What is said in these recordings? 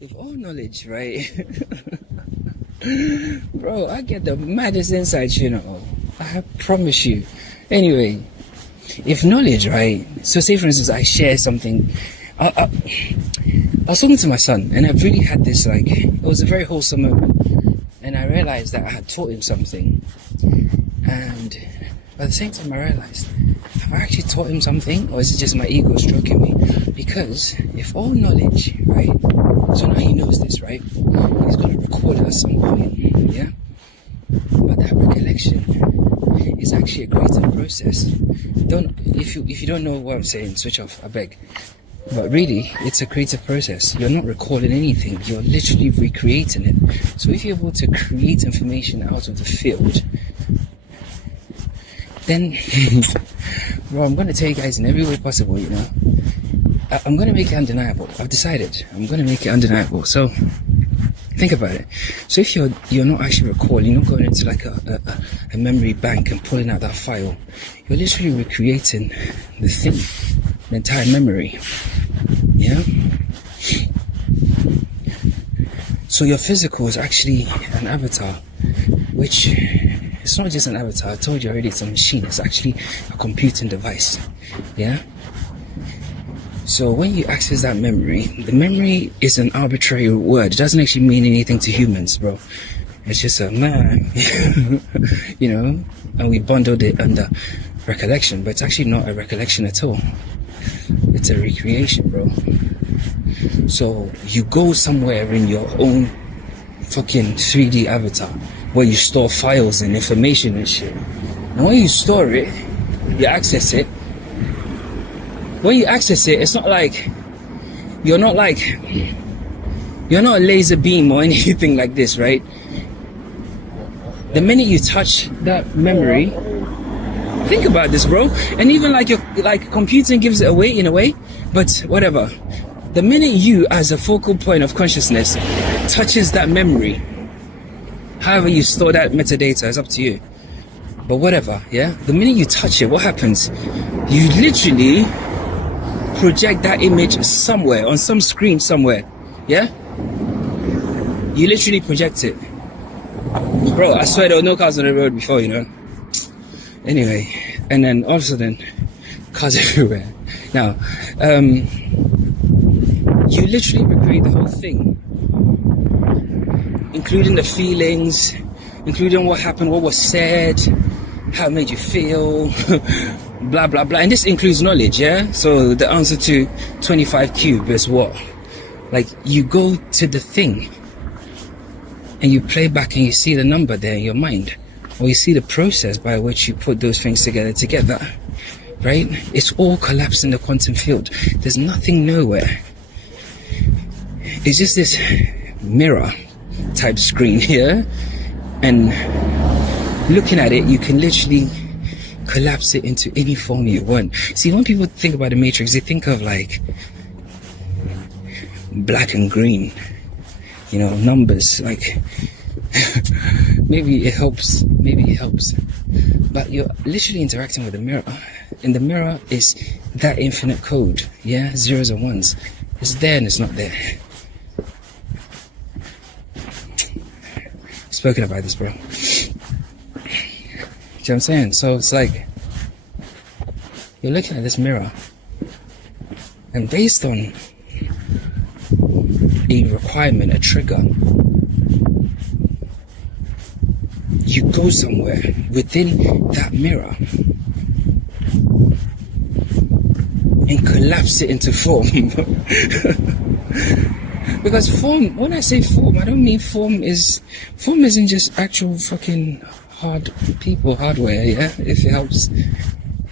With all knowledge, right? Bro, I get the maddest insights, you know. I promise you. Anyway, if knowledge, right? So say for instance, I share something. I was talking to my son, and I've really had this, like, it was a very wholesome moment. And I realized that I had taught him something. And at the same time, I realized, have I actually taught him something? Or is it just my ego stroking me? Because if all knowledge, right? So now he knows this, right? He's going to record it at some point, yeah? But that recollection is actually a creative process. If you don't know what I'm saying, switch off, I beg. But really, it's a creative process. You're not recording anything. You're literally recreating it. So if you're able to create information out of the field, then, bro, I'm going to tell you guys in every way possible, you know. I'm going to make it undeniable. I've decided. I'm going to make it undeniable. So, think about it. So if you're not actually recording, you're not going into like a memory bank and pulling out that file. You're literally recreating the thing, the entire memory. Yeah? So your physical is actually an avatar, which it's not just an avatar. I told you already, it's a machine. It's actually a computing device. Yeah? So when you access that memory, the memory is an arbitrary word. It doesn't actually mean anything to humans, bro. It's just a man, you know, and we bundled it under recollection, but it's actually not a recollection at all. It's a recreation, bro. So you go somewhere in your own fucking 3D avatar where you store files and information and shit. And when you store it, you access it. When you access it, it's not like you're not a laser beam or anything like this, right? The minute you touch that memory, think about this, bro. And even like computing gives it away in a way, but whatever. The minute you, as a focal point of consciousness, touches that memory, however you store that metadata, is up to you. But whatever, yeah? The minute you touch it, what happens? You literally project that image somewhere, on some screen somewhere, yeah? You literally project it. Bro, I swear there were no cars on the road before, you know? Anyway, and then all of a sudden, cars everywhere. Now, you literally recreate the whole thing, including the feelings, including what happened, what was said, how it made you feel, blah, blah, blah. And this includes knowledge, yeah? So the answer to 25 cube is what? Like, you go to the thing and you play back and you see the number there in your mind, or you see the process by which you put those things together, right? It's all collapsed in the quantum field. There's nothing nowhere. It's just this mirror type screen here, and looking at it, you can literally collapse it into any form you want. See, when people think about the Matrix, they think of like black and green, you know, numbers, like maybe it helps, but you're literally interacting with the mirror, and the mirror is that infinite code, yeah, zeros and ones. It's there and it's not there. Spoken about this, bro. You know what I'm saying? So it's like you're looking at this mirror, and based on a requirement, a trigger, you go somewhere within that mirror and collapse it into form. Because form, when I say form, I don't mean form isn't just actual fucking hardware, yeah? If it helps.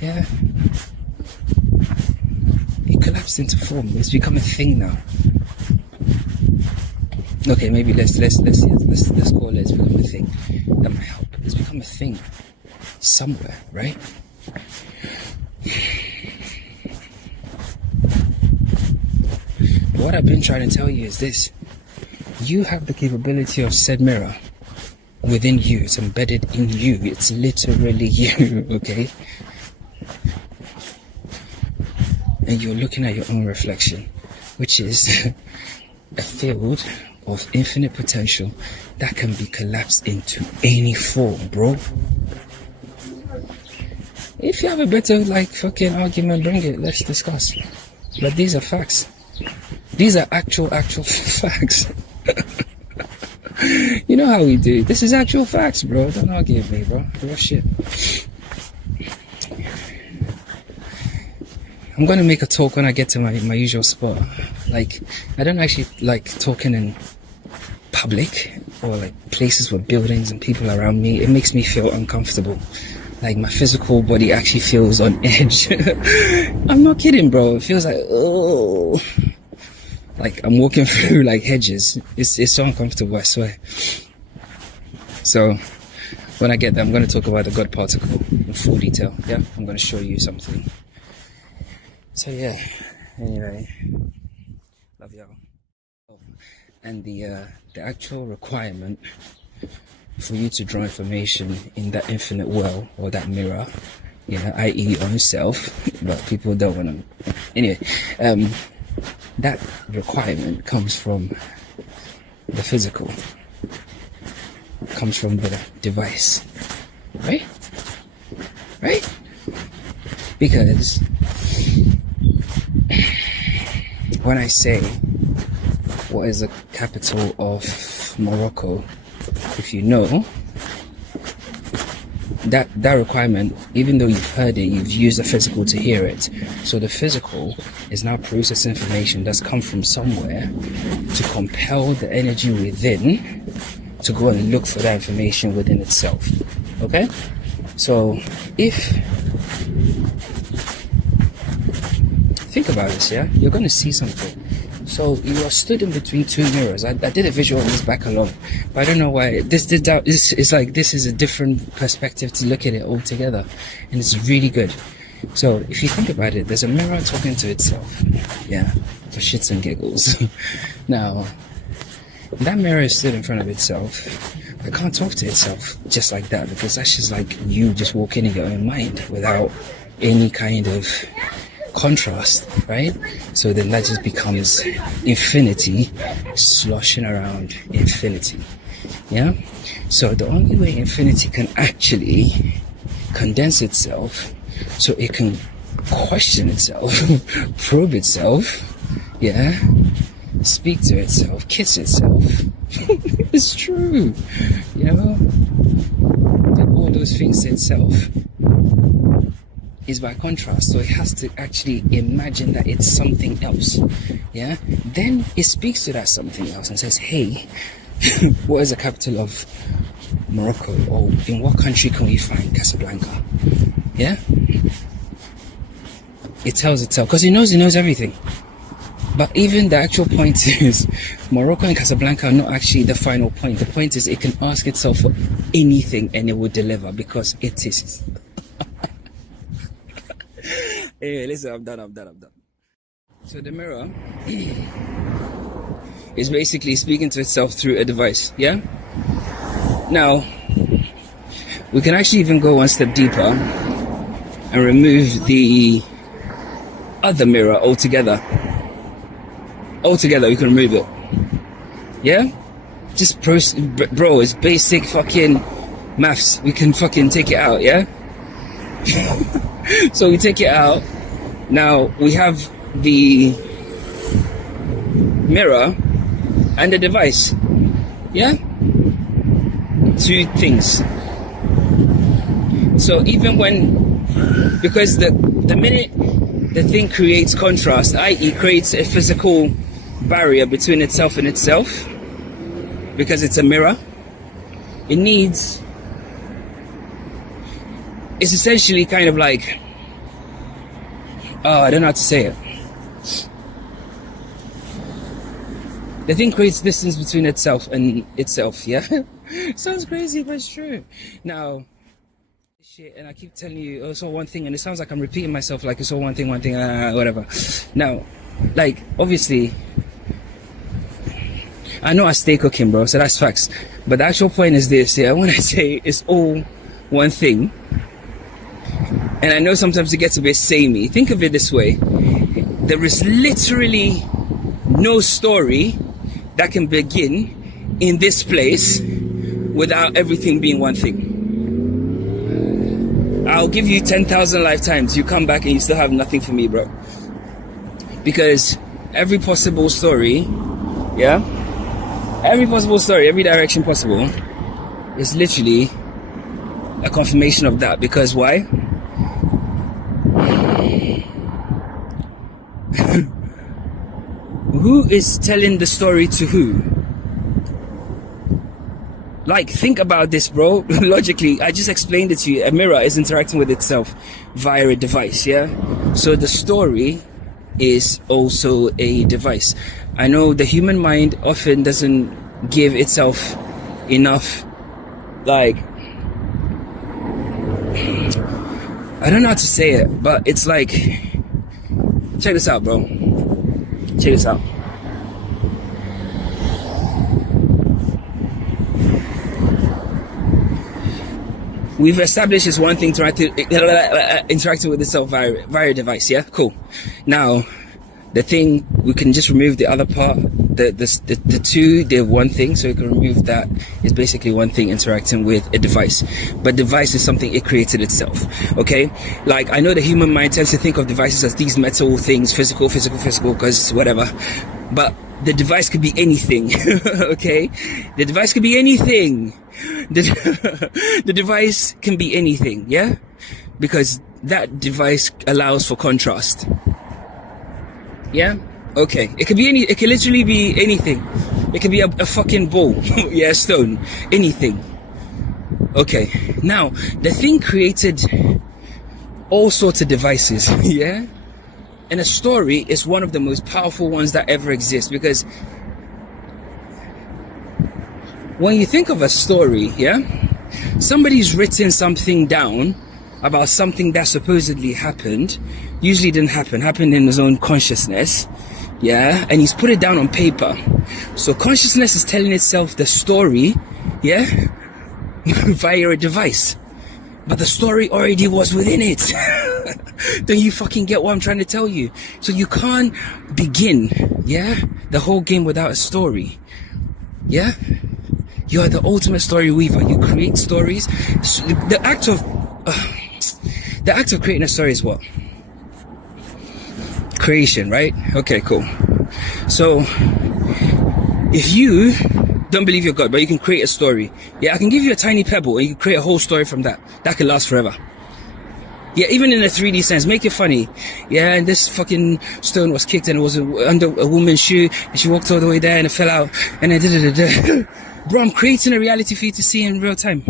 Yeah. It collapsed into form. It's become a thing now. Okay, maybe let's call it, it's become a thing. That might help. It's become a thing somewhere, right? What I've been trying to tell you is this: you have the capability of said mirror within you. It's embedded in you. It's literally you, okay? And you're looking at your own reflection, which is a field of infinite potential that can be collapsed into any form, bro. If you have a better like fucking argument, bring it. Let's discuss. But these are facts. These are actual facts. You know how we do. This is actual facts, bro. Don't argue with me, bro. Real shit. I'm gonna make a talk when I get to my usual spot. Like, I don't actually like talking in public or like places with buildings and people around me. It makes me feel uncomfortable. Like my physical body actually feels on edge. I'm not kidding, bro. It feels like, oh, like I'm walking through like hedges. It's so uncomfortable, I swear. So when I get there, I'm going to talk about the God particle in full detail. Yeah, I'm going to show you something. So yeah, anyway, love y'all. Oh, and the actual requirement for you to draw information in that infinite well or that mirror, i.e. your own self, but people don't want to. Anyway, that requirement comes from the physical, comes from the device, right? Because when I say what is the capital of Morocco, if you know, that requirement, even though you've heard it, you've used the physical to hear it. So the physical is now processing information that's come from somewhere to compel the energy within to go and look for that information within itself. Okay? So think about this, yeah? You're going to see something. So you are stood in between two mirrors. I did a visual on this back alone, but I don't know why. This is like, this is a different perspective to look at it all together, and it's really good. So if you think about it, there's a mirror talking to itself, yeah, for shits and giggles. Now, that mirror is stood in front of itself. It can't talk to itself just like that, because that's just like you just walking in your own mind without any kind of contrast, right? So then that just becomes infinity sloshing around infinity. Yeah? So the only way infinity can actually condense itself so it can question itself, probe itself, yeah, speak to itself, kiss itself. It's true, you know, do all those things to itself is by contrast. So it has to actually imagine that it's something else, yeah. Then it speaks to that something else and says, hey, what is the capital of Morocco, or in what country can we find Casablanca? Yeah, it tells itself, because it knows everything. But even the actual point is, Morocco and Casablanca are not actually the final point. The point is, it can ask itself for anything and it will deliver, because it is. Hey, listen, I'm done. So the mirror is basically speaking to itself through a device, yeah? Now, we can actually even go one step deeper and remove the other mirror altogether. Altogether, we can remove it. Yeah? Just bro, it's basic fucking maths. We can fucking take it out, yeah? So we take it out. Now we have the mirror and the device. Yeah? Two things. So even when, because the minute the thing creates contrast, i.e. creates a physical barrier between itself and itself, because it's a mirror, it's essentially kind of like, I don't know how to say it. The thing creates distance between itself and itself, yeah? Sounds crazy, but it's true. Now, shit, and I keep telling you, it's all one thing, and it sounds like I'm repeating myself, like it's all one thing, whatever. Now, like, obviously, I know I stay cooking, bro, so that's facts. But the actual point is this, yeah? When I say it's all one thing, and I know sometimes it gets a bit samey, think of it this way. There is literally no story that can begin in this place without everything being one thing. I'll give you 10,000 lifetimes. You come back and you still have nothing for me, bro. Because every possible story, yeah? Every possible story, every direction possible is literally a confirmation of that. Because why? Who is telling the story to who? Like, think about this, bro. Logically, I just explained it to you. A mirror is interacting with itself via a device, yeah? So the story is also a device. I know the human mind often doesn't give itself enough, like, I don't know how to say it, but it's like, check this out, bro. Check this out. We've established it's one thing interacting with itself via a device, yeah? Cool. Now, the thing, we can just remove the other part. The two, they're one thing, so we can remove that. It's basically one thing interacting with a device. But device is something it created itself, okay? Like, I know the human mind tends to think of devices as these metal things, physical, because whatever. But the device could be anything, okay? The device could be anything. The device can be anything, yeah? Because that device allows for contrast. Yeah? Okay. It could be it could literally be anything. It could be a fucking ball. Yeah, stone. Anything. Okay. Now, the thing created all sorts of devices, yeah? And a story is one of the most powerful ones that ever exist, because when you think of a story, yeah, somebody's written something down about something that supposedly happened, usually didn't happen, happened in his own consciousness, yeah, and he's put it down on paper. So consciousness is telling itself the story, yeah, via a device, but the story already was within it. Don't you fucking get what I'm trying to tell you? So you can't begin, yeah, the whole game without a story, yeah? You are the ultimate story weaver. You create stories. The act of creating a story is what? Creation, right? Okay, cool. So, if you don't believe you're God, but you can create a story, yeah, I can give you a tiny pebble and you can create a whole story from that. That could last forever. Yeah, even in a 3D sense, make it funny. Yeah, and this fucking stone was kicked and it was under a woman's shoe and she walked all the way there and it fell out and then bro, I'm creating a reality for you to see in real time.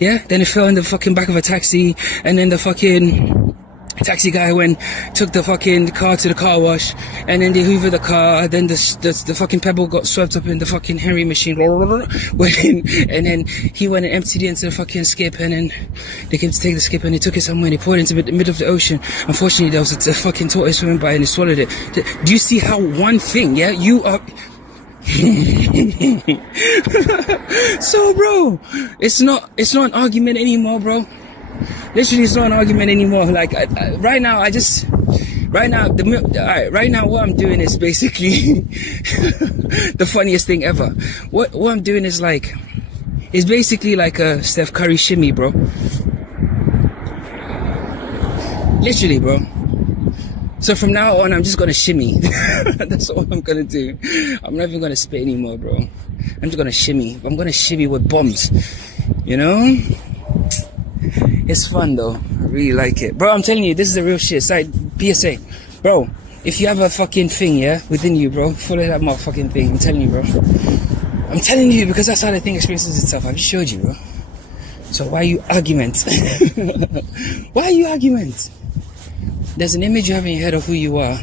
Yeah, then it fell in the fucking back of a taxi and then the fucking taxi guy took the fucking car to the car wash and then they hoovered the car, then the fucking pebble got swept up in the fucking Henry machine and then he went and emptied it into the fucking skip and then they came to take the skip and they took it somewhere and they poured it into the middle of the ocean. Unfortunately there was a fucking tortoise swimming by and he swallowed it. Do you see how one thing, yeah, you are so bro, it's not an argument anymore, bro. Literally, it's not an argument anymore. Like right now, what I'm doing is basically the funniest thing ever. What I'm doing is it's basically like a Steph Curry shimmy, bro. Literally, bro. So from now on, I'm just gonna shimmy. That's all I'm gonna do. I'm not even gonna spit anymore, bro. I'm just gonna shimmy. I'm gonna shimmy with bombs. You know? It's fun though. I really like it. Bro, I'm telling you, this is the real shit. Side PSA. Bro, if you have a fucking thing, yeah, within you, bro, follow that motherfucking thing. I'm telling you, bro. I'm telling you because that's how the thing experiences itself. I just showed you, bro. So why you argument? Why you argument? There's an image you have in your head of who you are,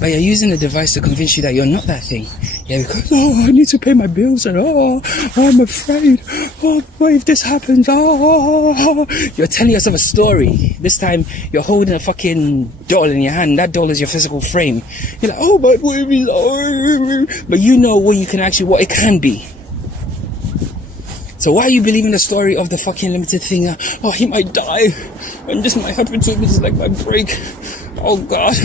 but you're using the device to convince you that you're not that thing. Yeah, because, I need to pay my bills and, I'm afraid. What if this happens? You're telling yourself a story. This time, you're holding a fucking doll in your hand. That doll is your physical frame. You're like, but you know what it can be. So why are you believing the story of the fucking limited thing? He might die, and this might happen to him. This is like my break. Oh God.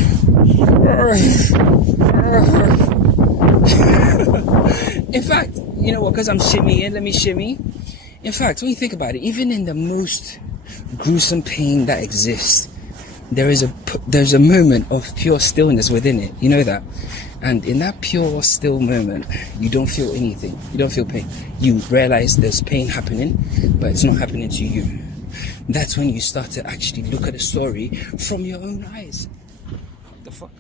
In fact, you know what, because I'm shimmying, let me shimmy. In fact, when you think about it, even in the most gruesome pain that exists, there's a moment of pure stillness within it. You know that? And in that pure still moment, you don't feel anything. You don't feel pain. You realize there's pain happening, but it's not happening to you. That's when you start to actually look at the story from your own eyes. What the fuck?